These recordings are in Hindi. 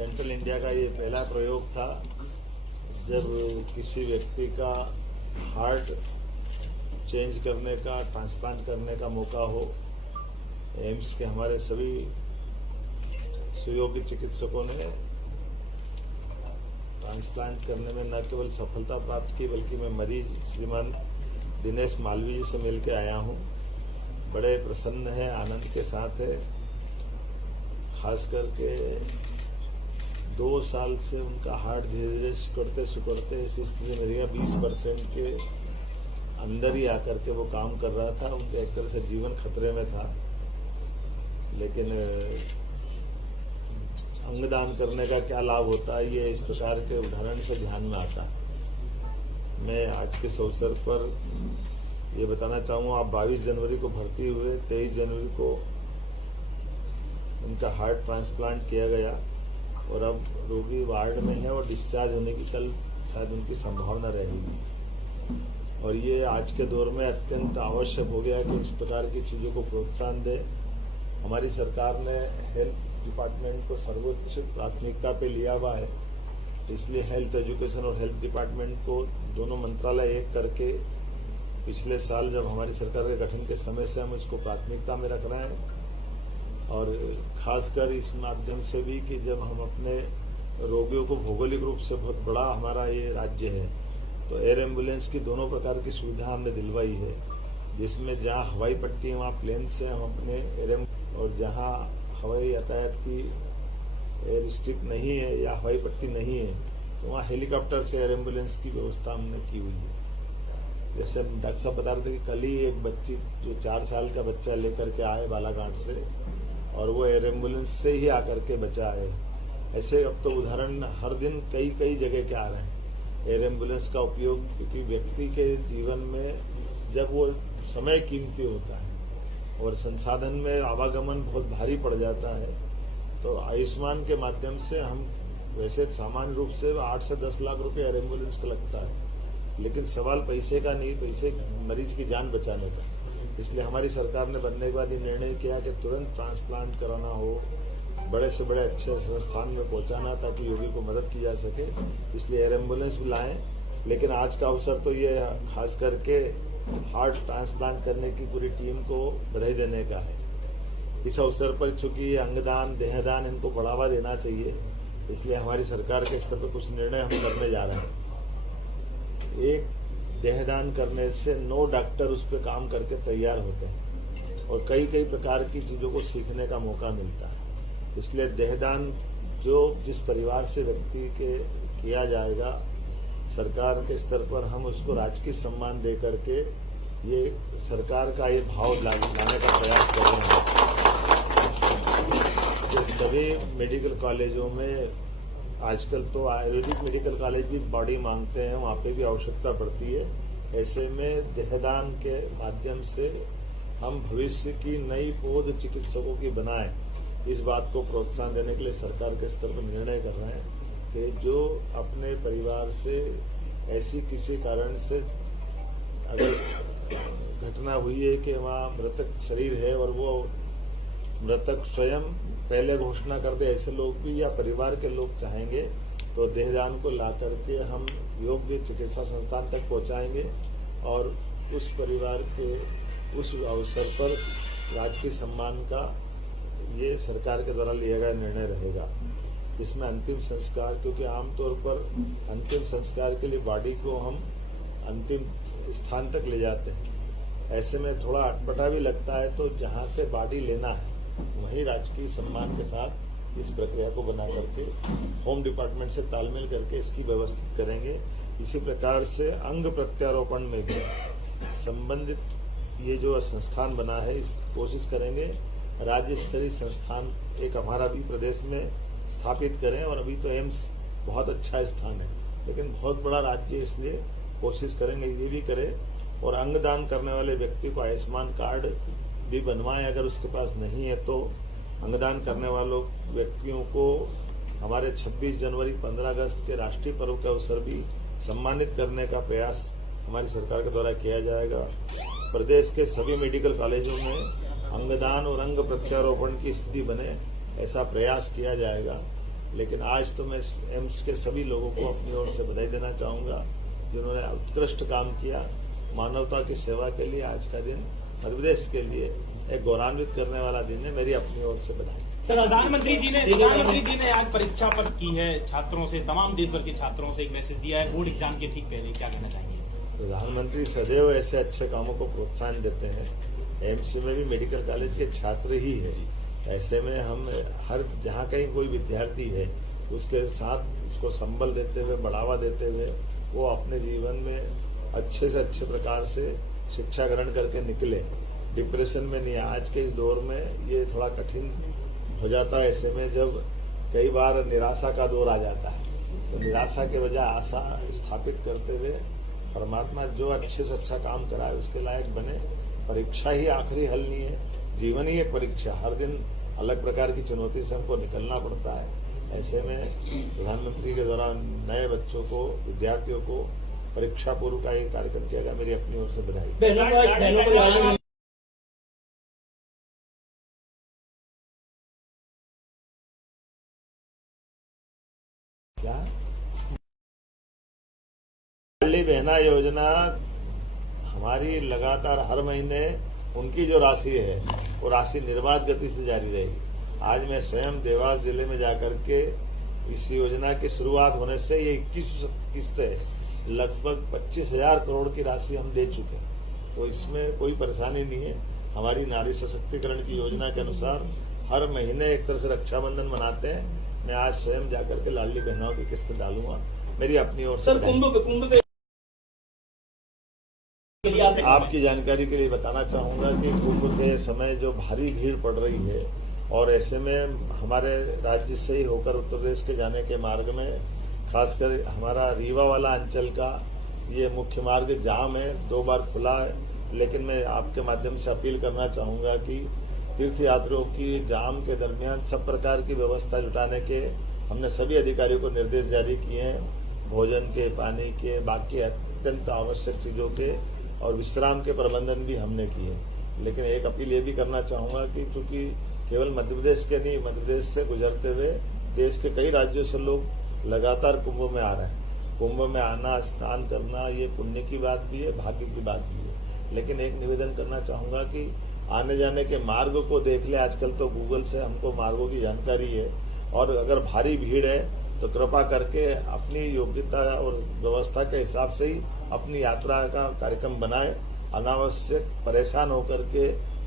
सेंट्रल इंडिया का ये पहला प्रयोग था जब किसी व्यक्ति का हार्ट चेंज करने का, ट्रांसप्लांट करने का मौका हो। एम्स के हमारे सभी सुयोग्य चिकित्सकों ने ट्रांसप्लांट करने में न केवल सफलता प्राप्त की, बल्कि मैं मरीज श्रीमान दिनेश मालवीय जी से मिलकर आया हूं। बड़े प्रसन्न है, आनंद के साथ है। खास करके 2 साल से उनका हार्ट धीरे धीरे सिकुड़ते ऐसी स्थिति में रहा। 20% के अंदर ही आकर के वो काम कर रहा था। उनका एक तरह से जीवन खतरे में था, लेकिन अंगदान करने का क्या लाभ होता है, ये इस प्रकार के उदाहरण से ध्यान में आता है। मैं आज के इस अवसर पर ये बताना चाहूँगा, आप 22 जनवरी को भर्ती हुए, 23 जनवरी को उनका हार्ट ट्रांसप्लांट किया गया और अब रोगी वार्ड में है और डिस्चार्ज होने की कल शायद उनकी संभावना रहेगी। और ये आज के दौर में अत्यंत आवश्यक हो गया कि इस प्रकार की चीजों को प्रोत्साहन दे। हमारी सरकार ने हेल्थ डिपार्टमेंट को सर्वोच्च प्राथमिकता पे लिया हुआ है, इसलिए हेल्थ एजुकेशन और हेल्थ डिपार्टमेंट को दोनों मंत्रालय एक करके पिछले साल जब हमारी सरकार के गठन के समय से हम इसको प्राथमिकता में रख रहे हैं। और खासकर इस माध्यम से भी कि जब हम अपने रोगियों को भौगोलिक रूप से बहुत बड़ा हमारा ये राज्य है, तो एयर एम्बुलेंस की दोनों प्रकार की सुविधा हमने दिलवाई है, जिसमें जहां हवाई पट्टी है वहां प्लेन से हम अपने एयर, और जहां हवाई यातायात की एयर स्ट्रिप नहीं है या हवाई पट्टी नहीं है, तो वहां हेलीकॉप्टर से एयर एम्बुलेंस की व्यवस्था हमने की हुई है। जैसे डॉक्टर साहब बता रहे थे कि कल ही एक बच्ची जो 4 साल का बच्चा लेकर के आए बालाघाट से, और वो एयर एम्बुलेंस से ही आकर के बचा है। ऐसे अब तो उदाहरण हर दिन कई जगह के आ रहे हैं एयर एम्बुलेंस का उपयोग, क्योंकि व्यक्ति के जीवन में जब वो समय कीमती होता है और संसाधन में आवागमन बहुत भारी पड़ जाता है, तो आयुष्मान के माध्यम से हम वैसे सामान्य रूप से 8 से 10 लाख रुपए एयर एम्बुलेंस का लगता है, लेकिन सवाल पैसे का नहीं, पैसे मरीज की जान बचाने का। इसलिए हमारी सरकार ने बनने के बाद ये निर्णय किया कि तुरंत ट्रांसप्लांट कराना हो, बड़े से बड़े अच्छे संस्थान में पहुंचाना, ताकि रोगी को मदद की जा सके। इसलिए एयर एम्बुलेंस भी लाएं। लेकिन आज का अवसर तो ये खास करके हार्ट ट्रांसप्लांट करने की पूरी टीम को बधाई देने का है। इस अवसर पर चूंकि अंगदान, देहदान, इनको बढ़ावा देना चाहिए, इसलिए हमारी सरकार के स्तर पर कुछ निर्णय हम करने जा रहे हैं। एक, देहदान करने से 9 डॉक्टर उस पर काम करके तैयार होते हैं और कई प्रकार की चीजों को सीखने का मौका मिलता है। इसलिए देहदान जो जिस परिवार से व्यक्ति के किया जाएगा, सरकार के स्तर पर हम उसको राजकीय सम्मान दे करके ये सरकार का ये भाव लाने का प्रयास कर रहे हैं। सभी मेडिकल कॉलेजों में आजकल तो आयुर्वेदिक मेडिकल कॉलेज भी बॉडी मांगते हैं, वहाँ पे भी आवश्यकता पड़ती है। ऐसे में देहदान के माध्यम से हम भविष्य की नई पौध चिकित्सकों की बनाएं, इस बात को प्रोत्साहन देने के लिए सरकार के स्तर पर निर्णय कर रहे हैं कि जो अपने परिवार से ऐसी किसी कारण से अगर घटना हुई है कि वहाँ मृतक शरीर है और वो मृतक स्वयं पहले घोषणा कर दे, ऐसे लोग भी या परिवार के लोग चाहेंगे तो देहदान को ला करके हम योग्य चिकित्सा संस्थान तक पहुंचाएंगे और उस परिवार के उस अवसर पर राजकीय सम्मान का ये सरकार के द्वारा लिया गया निर्णय रहेगा। इसमें अंतिम संस्कार, क्योंकि आमतौर पर अंतिम संस्कार के लिए बॉडी को हम अंतिम स्थान तक ले जाते हैं, ऐसे में थोड़ा अटपटा भी लगता है, तो जहां से बॉडी लेना है वहीं राजकीय सम्मान के साथ इस प्रक्रिया को बना करके होम डिपार्टमेंट से तालमेल करके इसकी व्यवस्थित करेंगे। इसी प्रकार से अंग प्रत्यारोपण में भी संबंधित ये जो संस्थान बना है, इस कोशिश करेंगे राज्य स्तरीय संस्थान एक हमारा भी प्रदेश में स्थापित करें। और अभी तो एम्स बहुत अच्छा स्थान है, लेकिन बहुत बड़ा राज्य, इसलिए कोशिश करेंगे ये भी करें। और अंगदान करने वाले व्यक्ति को आयुष्मान कार्ड भी बनवाएं, अगर उसके पास नहीं है तो। अंगदान करने वालों व्यक्तियों को हमारे 26 जनवरी 15 अगस्त के राष्ट्रीय पर्व के अवसर भी सम्मानित करने का प्रयास हमारी सरकार के द्वारा किया जाएगा। प्रदेश के सभी मेडिकल कॉलेजों में अंगदान और अंग प्रत्यारोपण की स्थिति बने, ऐसा प्रयास किया जाएगा। लेकिन आज तो मैं एम्स के सभी लोगों को अपनी ओर से बधाई देना चाहूंगा जिन्होंने उत्कृष्ट काम किया। मानवता की सेवा के लिए आज का दिन मध्य प्रदेश के लिए एक गौरवान्वित करने वाला दिन है। मेरी अपनी ओर से बधाई। सर, प्रधानमंत्री जी ने आज परीक्षा पर की है छात्रों से, तमाम देश भर के छात्रों से एक मैसेज दिया है बोर्ड एग्जाम के ठीक पहले, क्या कहना चाहेंगे? प्रधानमंत्री सदैव ऐसे अच्छे कामों को प्रोत्साहन देते हैं। एमसी में भी मेडिकल कॉलेज के छात्र ही है। ऐसे में हम हर जहाँ कहीं कोई विद्यार्थी है उसके साथ उसको संबल देते हुए, बढ़ावा देते हुए वो अपने जीवन में अच्छे से अच्छे प्रकार से शिक्षा ग्रहण करके निकले, डिप्रेशन में नहीं। आज के इस दौर में ये थोड़ा कठिन हो जाता है, ऐसे में जब कई बार निराशा का दौर आ जाता है, तो निराशा के बजाय आशा स्थापित करते हुए परमात्मा जो अच्छे से अच्छा काम कराए उसके लायक बने। परीक्षा ही आखिरी हल नहीं है, जीवन ही एक परीक्षा। हर दिन अलग प्रकार की चुनौती से हमको निकलना पड़ता है। ऐसे में प्रधानमंत्री के द्वारा नए बच्चों को, विद्यार्थियों को परीक्षा पूर्व का एक कार्यक्रम किया गया। मेरी अपनी ओर से बधाई। क्या लाडली बहना योजना हमारी लगातार हर महीने उनकी जो राशि है वो राशि निर्बाध गति से जारी रहेगी। आज मैं स्वयं देवास जिले में जाकर के इस योजना की शुरुआत होने से ये 21 किस्त है, लगभग 25,000 करोड़ की राशि हम दे चुके हैं। तो इसमें कोई परेशानी नहीं है। हमारी नारी सशक्तिकरण की योजना के अनुसार हर महीने एक तरह से रक्षाबंधन मनाते हैं। मैं आज स्वयं जाकर के लाडली बहनों की किस्त डालूंगा। मेरी अपनी ओर से कुंभ आपकी जानकारी के लिए बताना चाहूंगा कि कुंभ के समय जो भारी भीड़ पड़ रही है और ऐसे में हमारे राज्य से ही होकर उत्तर प्रदेश के जाने के मार्ग में खासकर हमारा रीवा वाला अंचल का ये मुख्य मार्ग जाम है, 2 बार खुला है। लेकिन मैं आपके माध्यम से अपील करना चाहूंगा कि तीर्थ यात्रियों की जाम के दरमियान सब प्रकार की व्यवस्था जुटाने के हमने सभी अधिकारियों को निर्देश जारी किए हैं। भोजन के, पानी के, बाकी अत्यंत आवश्यक चीजों के और विश्राम के प्रबंधन भी हमने किए। लेकिन एक अपील ये भी करना चाहूंगा कि चूंकि केवल मध्य प्रदेश के नहीं, मध्य प्रदेश से गुजरते हुए देश के कई राज्यों से लोग लगातार कुंभ में आ रहे हैं। कुंभ में आना, स्नान करना ये पुण्य की बात भी है, भाग्य की बात भी है। लेकिन एक निवेदन करना चाहूंगा कि आने जाने के मार्ग को देख ले। आजकल तो गूगल से हमको मार्गों की जानकारी है और अगर भारी भीड़ है तो कृपा करके अपनी योग्यता और व्यवस्था के हिसाब से ही अपनी यात्रा का कार्यक्रम बनाएं। अनावश्यक परेशान होकर के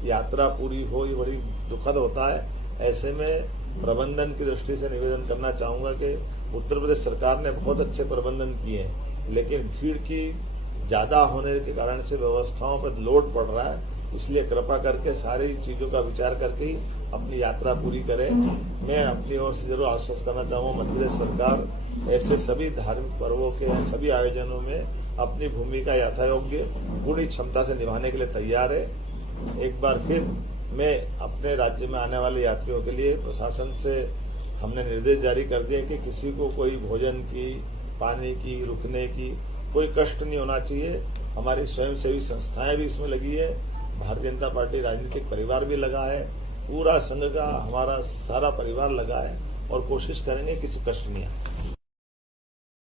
यात्रा पूरी हो ये बड़ी दुखद होता है। ऐसे में प्रबंधन की दृष्टि से निवेदन करना चाहूंगा कि उत्तर प्रदेश सरकार ने बहुत अच्छे प्रबंधन किए हैं, लेकिन भीड़ की ज्यादा होने के कारण से व्यवस्थाओं पर लोड पड़ रहा है। इसलिए कृपा करके सारी चीजों का विचार करके ही अपनी यात्रा पूरी करें। मैं अपनी ओर से जरूर आश्वस्त करना चाहूंगा, मध्य प्रदेश सरकार ऐसे सभी धार्मिक पर्वों के सभी आयोजनों में अपनी भूमिका यथायोग्य पूरी क्षमता से निभाने के लिए तैयार है। एक बार फिर मैं अपने राज्य में आने वाले यात्रियों के लिए प्रशासन से हमने निर्देश जारी कर दिए कि किसी को कोई भोजन की, पानी की, रुकने की कोई कष्ट नहीं होना चाहिए। हमारी स्वयंसेवी संस्थाएं भी इसमें लगी है, भारतीय जनता पार्टी राजनीतिक परिवार भी लगा है, पूरा संघ का हमारा सारा परिवार लगा है और कोशिश करेंगे किसी कष्ट नहीं आए।